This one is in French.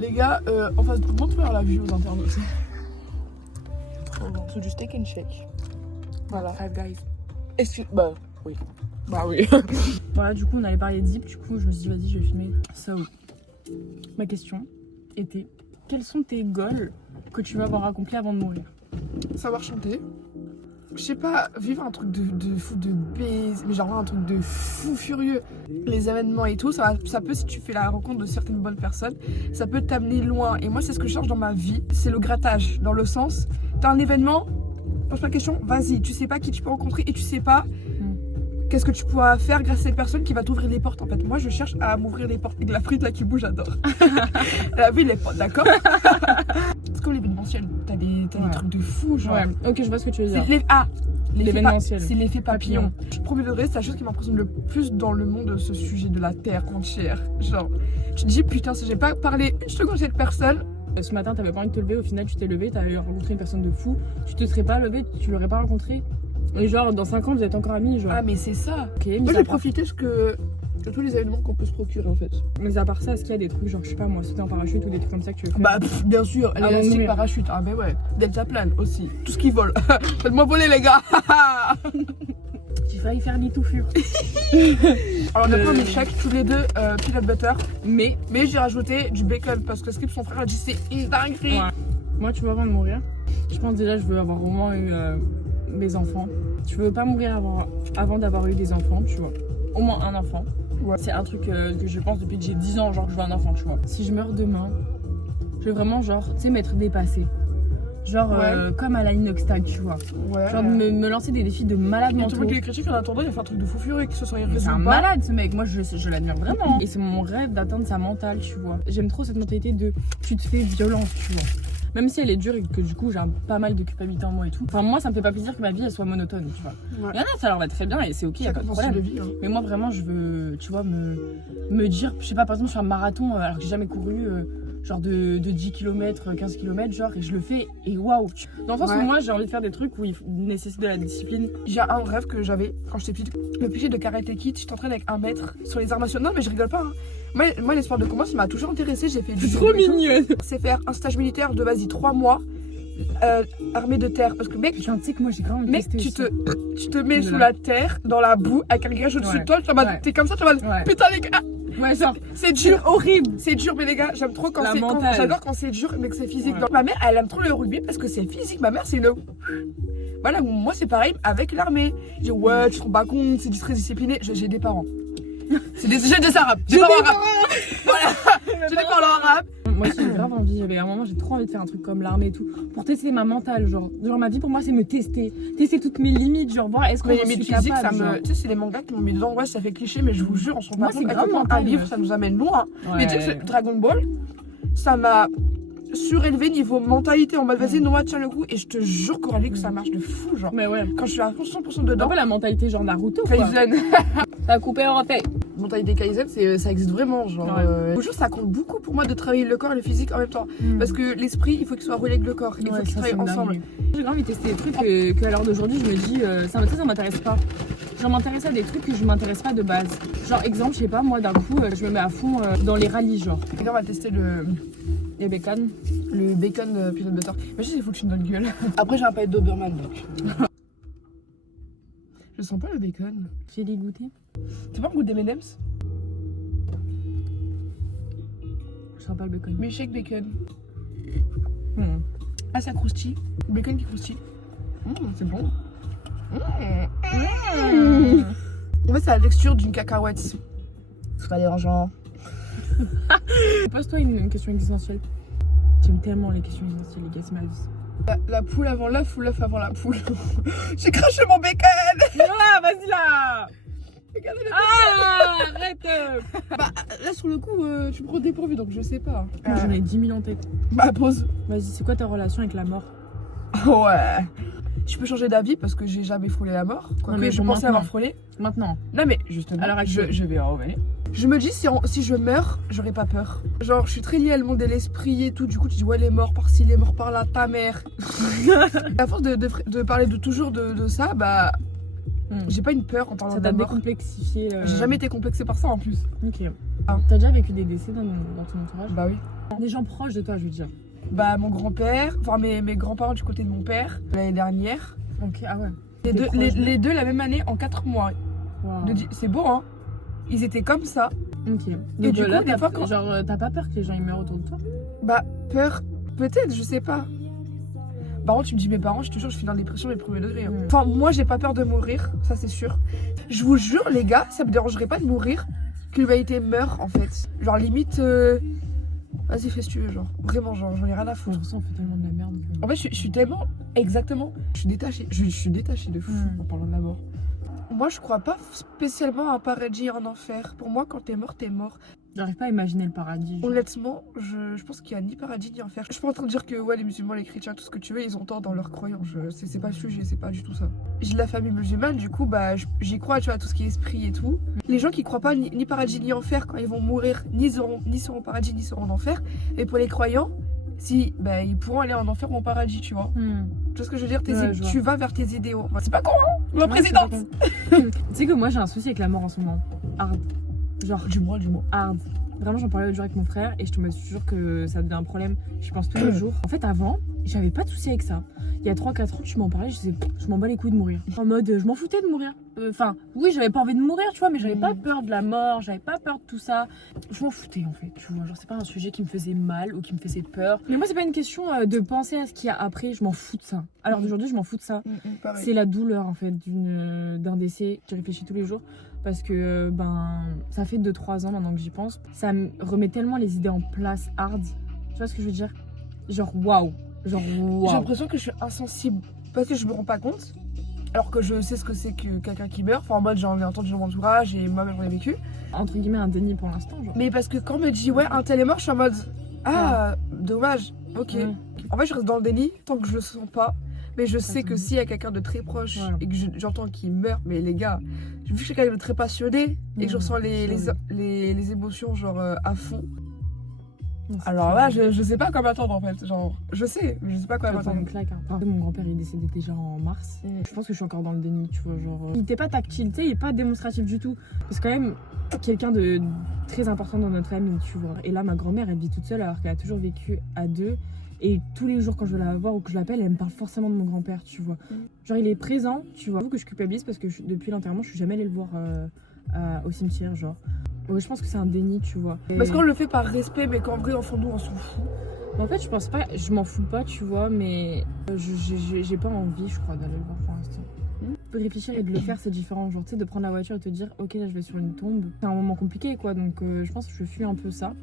Les gars, en face de montre-leur la vue aux internautes. Trop bon. C'est du steak and shake. Voilà. Five Guys. Bah oui. Bah oui. Voilà, du coup, on allait parler deep. Du coup, je me suis dit, vas-y, je vais filmer ça. Ma question était, quels sont tes goals que tu vas avoir accomplis avant de mourir? Savoir chanter. Je sais pas, vivre un truc de fou, de baiser, mais genre un truc de fou furieux. Les événements et tout, ça peut, si tu fais la rencontre de certaines bonnes personnes, ça peut t'amener loin. Et moi, c'est ce que je cherche dans ma vie, c'est le grattage. Dans le sens, t'as un événement, pose pas de question, vas-y. Tu sais pas qui tu peux rencontrer et tu sais pas qu'est-ce que tu pourras faire grâce à cette personne qui va t'ouvrir les portes. En fait, moi, je cherche à m'ouvrir les portes. Et de la frite là qui bouge, j'adore. La vie, les potes, d'accord. C'est comme l'événementiel. T'as des trucs de fou, genre. Ouais, ok, je vois ce que tu veux dire. L'événementiel. C'est l'effet papillon. Premier degré, c'est la chose qui m'impressionne le plus dans le monde, ce sujet de la terre entière. Genre, tu te dis, putain, si j'ai pas parlé une seconde à cette personne. Ce matin, t'avais pas envie de te lever, au final, tu t'es levé, t'as rencontré une personne de fou. Tu te serais pas levé, tu l'aurais pas rencontré. Et genre, dans 5 ans, vous êtes encore amis, genre. Ah, mais c'est ça. Okay, moi, j'ai profité de tous les événements qu'on peut se procurer, en fait. Mais à part ça, est-ce qu'il y a des trucs, genre, je sais pas moi, sauter en parachute ou des trucs comme ça que tu veux faire? Bah, bien sûr, l'élastique, parachute. Ah, mais ouais. Deltaplane aussi. Tout ce qui vole. Faites-moi voler, les gars. J'ai failli faire ni tout fur. Alors, on a pris un échec, tous les deux, peanut butter. Mais j'ai rajouté du bacon parce que Skip, son frère, a dit c'est une dinguerie. Ouais. Moi, tu vois, avant de mourir, je pense déjà, je veux avoir au moins eu mes enfants. Je veux pas mourir avant d'avoir eu des enfants, tu vois. Au moins un enfant. Ouais. C'est un truc que je pense depuis que j'ai 10 ans, genre que je veux un enfant, tu vois. Si je meurs demain, je veux vraiment, genre, tu sais, m'être dépassée. Genre, comme à la Inoxtag, tu vois. Ouais. Genre, me lancer des défis de malade mentaux. Il y a tout le monde qui est critique en attendant, il a fait un truc de fou furieux qui se sont irrésolus. C'est un malade, ce mec. Moi, je l'admire vraiment. Et c'est mon rêve d'atteindre sa mentale, tu vois. J'aime trop cette mentalité de tu te fais violence, tu vois. Même si elle est dure et que du coup j'ai pas mal de culpabilité en moi et tout. Enfin, moi ça me fait pas plaisir que ma vie elle soit monotone, tu vois. Ouais. Il y en a, ça leur va très bien et c'est ok, y a pas de problème. Vie, hein. Mais moi vraiment je veux, tu vois, me dire, je sais pas, par exemple, sur un marathon alors que j'ai jamais couru, genre de 10 km, 15 km, genre, et je le fais et waouh. Dans le sens où moi j'ai envie de faire des trucs où il nécessite de la discipline. J'ai un rêve que j'avais quand j'étais petite. Le pied de Karate Kid, je t'entraîne avec un maître sur les arts martiaux. Non, mais je rigole pas, hein. Moi, les sports de combat, ça m'a toujours intéressé. J'ai fait du. C'est trop mignonne. C'est faire un stage militaire de 3 mois, armée de terre. Parce que, mec, putain, tu sais que moi j'ai quand même mec, tu te mets sous la terre, dans la boue, avec un grillage au-dessus de toi. T'es comme ça, tu vas. Putain, les gars. Ouais, genre, c'est dur. Horrible. C'est dur, mais les gars, j'aime trop quand c'est. J'adore quand c'est dur, mais que c'est physique. Ouais. Donc, ma mère, elle aime trop le rugby parce que c'est physique. Ma mère, c'est une. Voilà, moi, c'est pareil avec l'armée. Je dis, ouais, tu te rends pas compte, c'est très discipliné. J'ai des parents. J'ai des arabes. Des parents arabes. Voilà. J'ai des parents arabes. Moi j'ai grave envie, j'avais un moment j'ai trop envie de faire un truc comme l'armée et tout pour tester ma mentale, genre ma vie pour moi c'est me tester toutes mes limites, genre voir est-ce que je suis physique, capable, ça me, tu sais, c'est les mangas qui m'ont mis dedans. Ouais, ça fait cliché, mais je vous jure, on se rend pas compte. Un livre, ça nous amène loin. Ouais. Mais tu sais, Dragon Ball, ça m'a surélevé niveau mentalité en mode vas-y, Noah, tiens le coup, et je te jure, Coralie, que ça marche de fou, genre. Mais ouais, quand je suis à 100% dedans. Un peu la mentalité genre Naruto, Kaizen. Ça a coupé en fait. Mentalité Kaizen, ça existe vraiment, genre. Je vous jure, ça compte beaucoup pour moi de travailler le corps et le physique en même temps. Parce que l'esprit, il faut qu'il soit relié avec le corps. Il faut qu'ils travaillent ensemble. J'ai envie de tester des trucs qu'à l'heure d'aujourd'hui, je me dis, ça m'intéresse pas. Genre m'intéresse à des trucs que je m'intéresse pas de base. Genre exemple, je sais pas, moi d'un coup, je me mets à fond dans les rallyes, genre. Et là, on va tester le bacon peanut butter. Imagine, il faut que tu me donnes gueule. Après, j'ai un paquet d'Oberman donc. Je sens pas le bacon. Fais-les goûter. C'est pas un goût d'M&M's? Je sens pas le bacon. Mais shake bacon. Ah, ça croustille. Le bacon qui croustille. C'est bon. En fait, c'est la texture d'une cacahuète. C'est pas dérangeant. Pose-toi une question existentielle. J'aime tellement les questions existentielles, les gars, c'est ma vie. La poule avant l'œuf ou l'œuf avant la poule? J'ai craché mon bacon! Ah, vas-y là! Regardez le bacon! Arrête! Bah, là, sur le coup, tu me prends dépourvu, donc je sais pas. J'en ai 10 000 en tête. Bah, pose. Vas-y, c'est quoi ta relation avec la mort? Ouais. Je peux changer d'avis parce que j'ai jamais frôlé la mort. Quoique je pensais avoir frôlé. Maintenant. Non, mais justement, alors je vais en revenir. Je me dis, si je meurs, j'aurais pas peur. Genre, je suis très liée à le monde de l'esprit et tout. Du coup, tu dis, ouais, les morts par-ci, les morts par-là, ta mère. À force de parler toujours de ça, bah. J'ai pas une peur en parlant de la mort. Ça t'a décomplexifié. J'ai jamais été complexée par ça en plus. Ok. T'as déjà vécu des décès dans ton entourage? Bah oui. Des gens proches de toi, je veux dire. Bah, mon grand-père, enfin mes grands-parents du côté de mon père, l'année dernière. Ok, ah ouais. Les deux la même année en 4 mois. Wow. C'est beau, hein. Ils étaient comme ça. Ok. Et Donc du là, coup, des fois, quand... genre, t'as pas peur que les gens ils meurent autour de toi? Bah, peur, peut-être, je sais pas. Par contre, tu me dis mes parents, je te jure, je suis dans la dépression mes premiers degrés. Hein. Enfin, moi, j'ai pas peur de mourir, ça c'est sûr. Je vous jure, les gars, ça me dérangerait pas de mourir, que l'humanité meure, en fait. Genre, limite, vas-y, fais ce que tu veux, genre. Vraiment, genre, j'en ai rien à Pour foutre. ça, on fait tellement de la merde. En fait, je suis tellement, exactement, je suis détachée. Je suis détachée de fou en parlant de la mort. Moi, je crois pas spécialement à un paradis et un enfer. Pour moi, quand t'es mort, t'es mort. J'arrive pas à imaginer le paradis. Genre. Honnêtement, je pense qu'il y a ni paradis ni enfer. Je suis pas en train de dire que ouais, les musulmans, les chrétiens, tout ce que tu veux, ils ont tort dans leurs croyances. C'est pas le sujet, c'est pas du tout ça. J'ai de la famille musulmane, du coup, bah, j'y crois, tu vois, tout ce qui est esprit et tout. Les gens qui croient pas ni paradis ni enfer, quand ils vont mourir, ni seront au paradis ni seront en enfer. Et pour les croyants, si, bah, ils pourront aller en enfer ou en paradis, tu vois. Tu vois ce que je veux dire? Tu vas vers tes idéaux. Bah, c'est pas con, hein? Ma présidente! Tu sais que moi, j'ai un souci avec la mort en ce moment. Hard. Genre, du moins. hard. Vraiment, j'en parlais l'autre jour avec mon frère et je te jure que ça devient un problème. Je pense tous les jours. En fait, avant, j'avais pas de souci avec ça. Il y a 3-4 ans, tu m'en parlais, je disais, je m'en bats les couilles de mourir. En mode, je m'en foutais de mourir. Enfin, oui, j'avais pas envie de mourir, tu vois, mais j'avais pas peur de la mort, j'avais pas peur de tout ça. Je m'en foutais en fait, tu vois. Genre, c'est pas un sujet qui me faisait mal ou qui me faisait peur. Mais moi, c'est pas une question de penser à ce qu'il y a après, je m'en fous de ça. Alors d'aujourd'hui, je m'en fous de ça. C'est la douleur en fait d'un décès. J'y réfléchis tous les jours parce que ça fait 2-3 ans maintenant que j'y pense. Ça me remet tellement les idées en place hard. Tu vois ce que je veux dire? Genre, waouh. J'ai l'impression que je suis insensible parce que je me rends pas compte. Alors que je sais ce que c'est que quelqu'un qui meurt. Enfin, en mode, j'en ai entendu dans mon entourage et moi-même j'en ai vécu. Entre guillemets, un déni pour l'instant. Genre. Mais parce que quand on me dit, ouais, un tel est mort, je suis en mode, dommage, ok. Ouais. En fait, je reste dans le déni tant que je le sens pas. Mais je sais que s'il y a quelqu'un de très proche et que j'entends qu'il meurt, mais les gars, vu que je suis quelqu'un de très passionné et que je ressens les émotions genre à fond. Alors là, je sais pas quoi m'attendre en fait. Genre, je sais, mais je sais pas quoi m'attendre. Une claque, hein. Enfin, mon grand-père il est décédé déjà en mars. Je pense que je suis encore dans le déni, tu vois. Genre, il était pas tactile, tu sais, il est pas démonstratif du tout. C'est quand même quelqu'un de très important dans notre famille, tu vois. Et là, ma grand-mère, elle vit toute seule alors qu'elle a toujours vécu à 2. Et tous les jours, quand je vais la voir ou que je l'appelle, elle me parle forcément de mon grand-père, tu vois. Genre, il est présent, tu vois. J'avoue que je culpabilise parce que depuis l'enterrement, je suis jamais allée le voir au cimetière, genre. Ouais, je pense que c'est un déni, tu vois. Parce qu'on le fait par respect, mais qu'en vrai, au fond, nous, on s'en fout. En fait, je pense pas, je m'en fous pas, tu vois, mais j'ai pas envie, je crois, d'aller le voir pour l'instant. De réfléchir et de le faire, c'est différent. Genre, tu sais, de prendre la voiture et te dire, ok, là, je vais sur une tombe. C'est un moment compliqué, quoi, donc je pense que je fuis un peu ça.